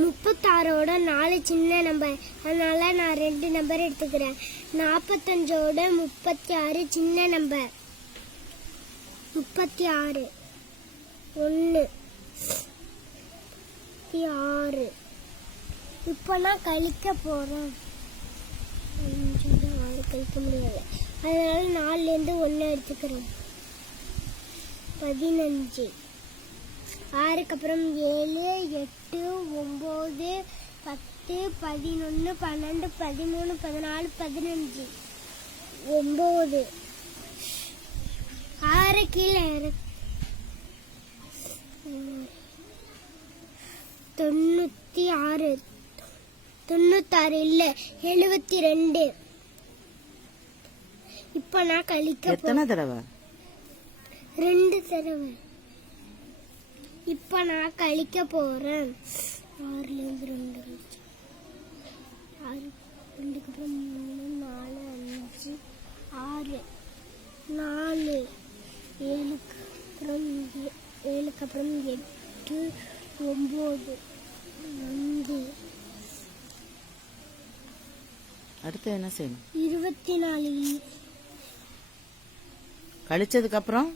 முப்பத்தாறோட நாலு சின்ன நம்பர் அதனால நான் ரெண்டு நம்பர் எடுத்துக்கிறேன். நாற்பத்தஞ்சோட முப்பத்தி ஆறு சின்ன நம்பர் முப்பத்தி ஆறு ஒன்று முப்பத்தி ஆறு இப்போ நான் கழிக்க போகிறேன் அஞ்சு நாலு கழிக்க முடியாது அதனால நாலுலேருந்து ஒன்று எடுத்துக்கிறேன். பதினஞ்சு. ஆறுக்கு அப்புறம் ஏழு எட்டு ஒம்பது பத்து பதினொன்று பன்னெண்டு பதிமூணு பதினாலு பதினஞ்சு. ஒம்பது. ஆறு கீழே தொண்ணூற்றி ஆறு. தொண்ணூத்தாறு இல்லை எழுபத்தி ரெண்டு இப்போ நான் கழிக்க எத்தனை தடவை? ரெண்டு தடவை. இப்போ நான் கழிக்க போகிறேன் ஆறுலேருந்து ரெண்டு கழிச்சு ஆறு ரெண்டுக்கு அப்புறம் மூணு நாலு அஞ்சு ஆறு நாலு ஏழுக்கு அப்புறம் ஏழுக்கு அப்புறம் எட்டு ஒம்பது அஞ்சு அடுத்து என்ன செய்யணும்? இருபத்தி நாலு. கழிச்சதுக்கு அப்புறம்?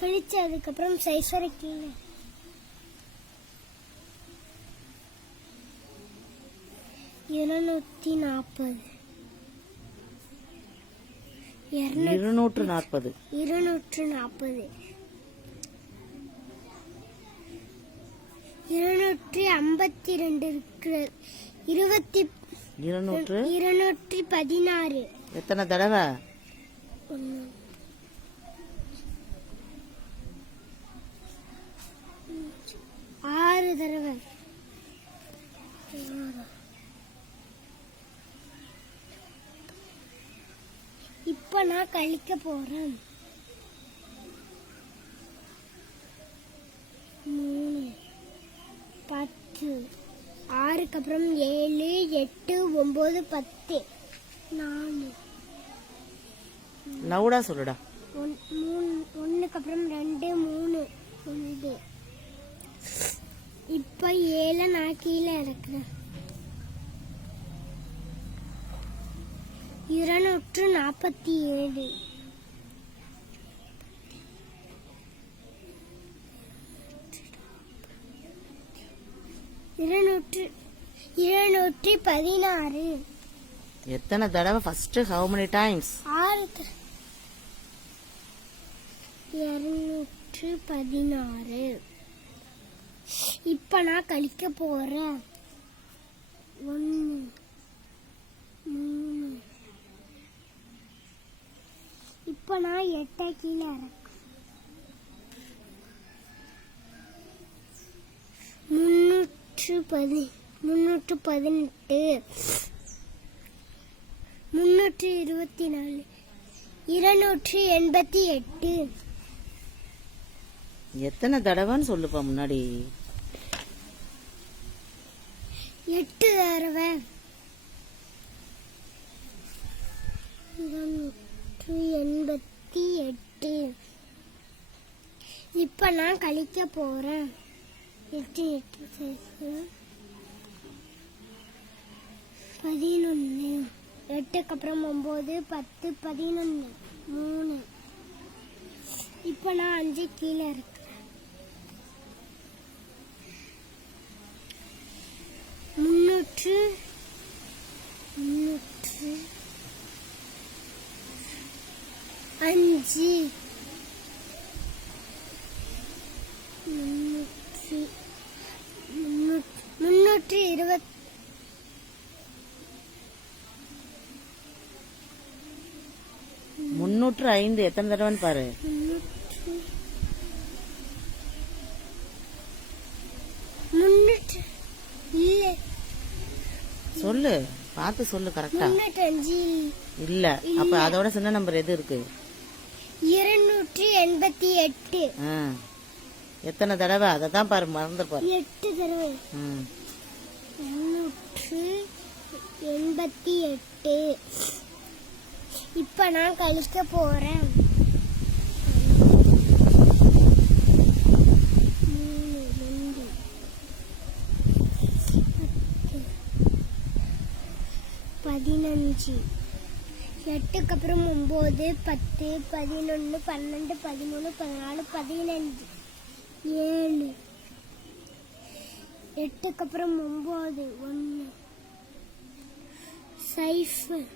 கழிச்சு அதுக்கப்புறம் சைஸ்வர கீழே. இருநூத்தி நாற்பது இருநூ- இருநூற்று நாற்பது இருநூற்று நாற்பது. இருநூற்றி ஐம்பத்தி ரெண்டு இருக்கிறது இருபத்தி இருநூற்று இருநூற்றி பதினாறு. எத்தனை தடவை? ஆறு தடவை. நான் கழிக்க போறேன். மூணு பத்து ஆறுக்கு அப்புறம் ஏழு எட்டு ஒன்பது பத்து நாலு. லவுடா சொல்லுடா. மூணு ஒன்றுக்கு அப்புறம் ரெண்டு மூணு ஒன்று இப்போ ஏழை நான் கீழே இறக்குறேன். இருநூற்று நாற்பத்தி ஏழு இருநூற்று இருநூற்றி பதினாறு. எத்தனை தடவை ஃபர்ஸ்ட் ஹவு many டைம்ஸ் ஆறு இருநூற்று பதினாறு. இப்ப நான் கழிக்க போறேன். ஒன்று மூணு இப்ப நான் எட்டை கீழே முன்னூற்று பதி முன்னூற்று பதினெட்டு. முன்னூற்று இருபத்தி நாலு. இருநூற்று எண்பத்தி எட்டு. எத்தனை தடவைன்னு சொல்லுப்பா முன்னாடி. எட்டு தடவை இருநூற்று எண்பத்தி எட்டு இப்ப நான் கழிக்க போறேன். எட்டு எட்டு சேர்த்து பதினொன்று எட்டுக்கு அப்புறம் ஒம்பது பத்து பதினொன்று மூணு. இப்போ நான் அஞ்சு கீழே இருக்கிறேன் முன்னூற்று முன்னூற்று. அஞ்சு முன்னூற்றி முன்னூற்று முன்னூற்றி இருபத்தி முன்னூற்று ஐந்து. எத்தனை தடவைன்னு பாரு. சொல்லு. பார்த்து சொல்லு கரெக்டா இல்ல. அப்ப அதோட சின்ன நம்பர் எது இருக்கு? இருநூற்றி எண்பத்தி எட்டு. எத்தனை தடவை? அதை தான் பாரு மறந்து பாரு எட்டு தடவை. முன்னூற்று எண்பத்தி எட்டு. இப்போ நான் கழிக்க போகிறேன் பதினஞ்சு. எட்டுக்கு அப்புறம் ஒம்பது பத்து பதினொன்று பன்னெண்டு பதிமூணு பதினாலு பதினஞ்சு ஏழு. எட்டுக்கு அப்புறம் ஒம்பது ஒன்று. சைஃபு.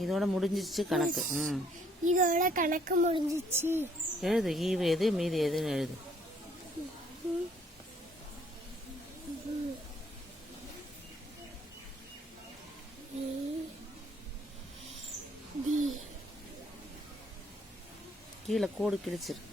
இதோட முடிஞ்சிச்சு கணக்கு. ம். இதோட கணக்கு முடிஞ்சிச்சு. எழுது. ஈவு எது மீதி எதுன்னு எழுது. கீழே கோடு கிழிச்சிரு